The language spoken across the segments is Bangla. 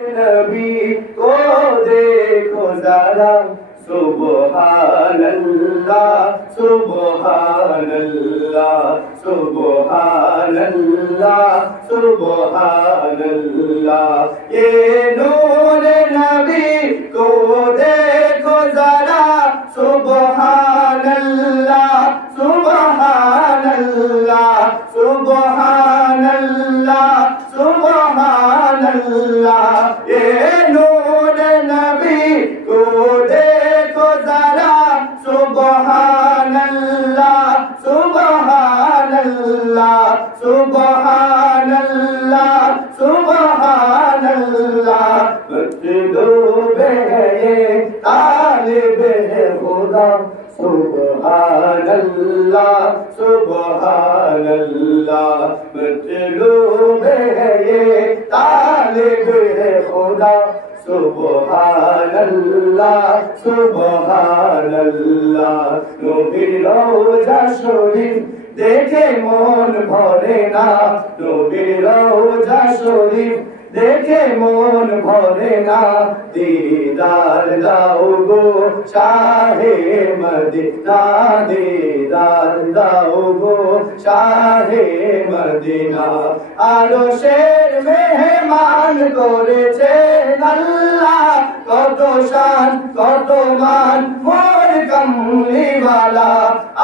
नबी को देखो जरा सुबहानल्लाह सुबहानल्लाह सुबहानल्लाह सुबहानल्लाह ये नूर नबी को देखो जरा सुबहानल्लाह सुबहानल्लाह सुबहानल्लाह सुबहानल्लाह ये नूर नबी को देखो जरा सुबहानल्लाह सुबहानल्लाह सुबहानल्लाह सुबहानल्लाह मतलूबे है ये तालिबे खुदा सुबहानल्लाह सुबहानल्लाह मतलूबे है ये तालिबे खुदा सुबहानल्लाह सुबहानल्लाह नबीर रौजा शरीफ देखे मन भरे ना नबीर रौजा शरीफ देखे मन भरे ना दीदार दाओ गो शाहे मदीना दीदार दाओ गो शाहे मदीना आरশের মেহমান করেছেন আল্লাহ কত শান কত মান মোর কামলিওয়ালা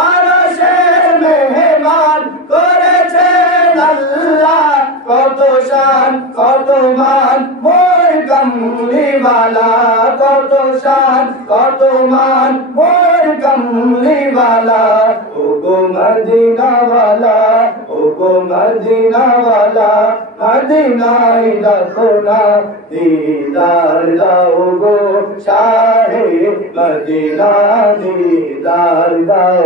আরশের মেহমান করেছেন আল্লাহ কত শান কত মান মোর কামলিওয়ালা কত শান কত মান মোর কামলিওয়ালা ও গো মদিনাওয়ালা ও গো মদিনাওয়ালা মদিনায় রাখো না দীদার দাও গো শাহে মদিনা দীদার দাও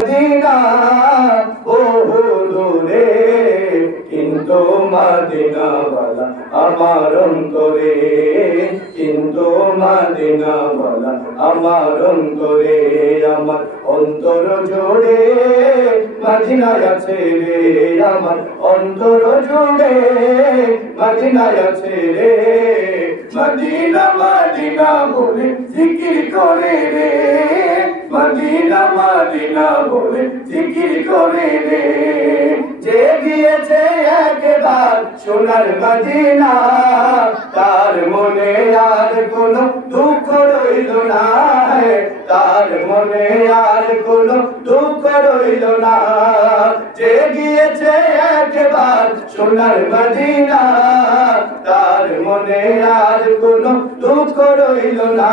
মদিনা বহু দূরে কিন্তু মদিনাওয়ালা আমার অন্তরে কিন্তু মদিনাওয়ালা আমার অন্তরে আমার অন্তর জুড়ে মদিনায় আছে রে আমার অন্তর জুড়ে মদিনায় আছে রে মদিনা মদিনা বলে জিকির করে রে মদিনা মদিনা বলে জিকির করে রে যে গিয়েছে একবার সোনার মদিনা তার মনে আর কোনো দুঃখ রইল না তার মনে আর কোনো দুঃখ রইল না যে গিয়েছে একবার সোনার মদিনা তার মনে আর কোনো দুঃখ রইল না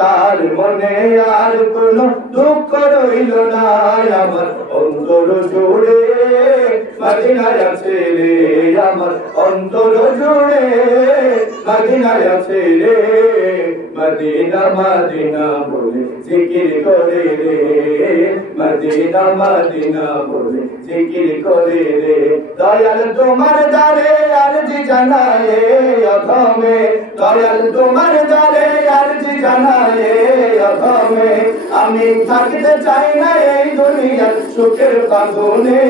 তার মনে আর কোনো দুঃখ রইল না আমার অন্তর জুড়ে মদিনায় আছে রে আমার অন্তর জুড়ে মদিনায় আছে রে মদিনা মদিনা বলে জিকির করে রে মদিনা মদিনা বলে জিকির করে রে দয়াল তোমার দ্বারে আরজি জানায়ে অধমে দয়াল তোমার দ্বারে আরজি জানায়ে অধমে আমি থাকতে চাই না এই দুনিয়ার সুখের বাঁধনে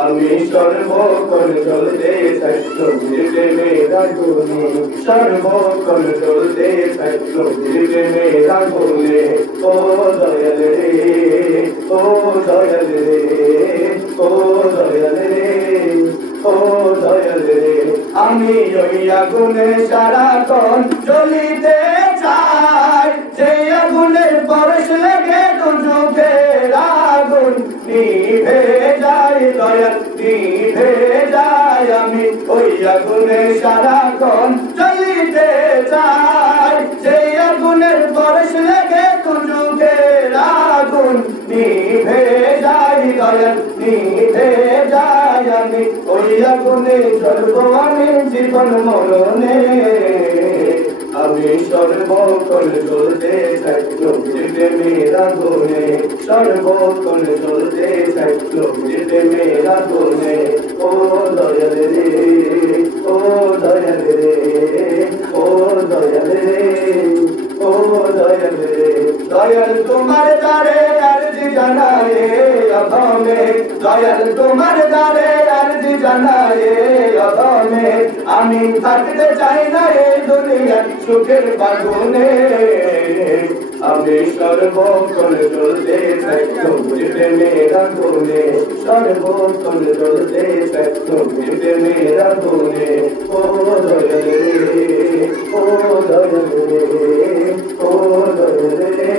আমি সর্বক্ষণ চলতে চাই নবীর প্রেমের আগুনে সর্বক্ষণ চলতে চাই নবীর প্রেমের আগুনে ও দয়াল রে ও দয়াল রে ও দয়াল রে ও দয়াল রে আমি ওই আগুনে সারাক্ষণ জ্বলিতে চাই যে আগুনের পরশ লেগে দু চোখের আগুন নিভে যায় দয়াল নিভে যায় আমি ওই আগুনে সারাক্ষণ জ্বলিতে চাই যে আগুনের পরশ লেগে দু চোখের আগুন নিভে যায় দয়াল নিভে যায় আমি ওই আগুনে জ্বলবো আমি জীবন মরণে আমি সর্বক্ষণ চলতে চাই নবীর প্রেমের আগুনে সর্বক্ষণ চলতে চাই নবীর প্রেমের আগুনে ও দয়াল রে ও দয়াল রে ও দয়াল রে ও দয়াল রে দয়াল তোমার দ্বারে আরজি জানায়ে অধমে দয়াল তোমার দ্বারে আরজি জানাই অধমে আমি থাকতে চাই না এই দুনিয়ার সুখের বাগুনে আমি সর্বক্ষণ চলতে চাই নবীর প্রেমের আগুনে সর্বক্ষণ চলতে চাই নবীর প্রেমের আগুনে ও দয়াল রে ও দয়াল রে ও দয়াল রে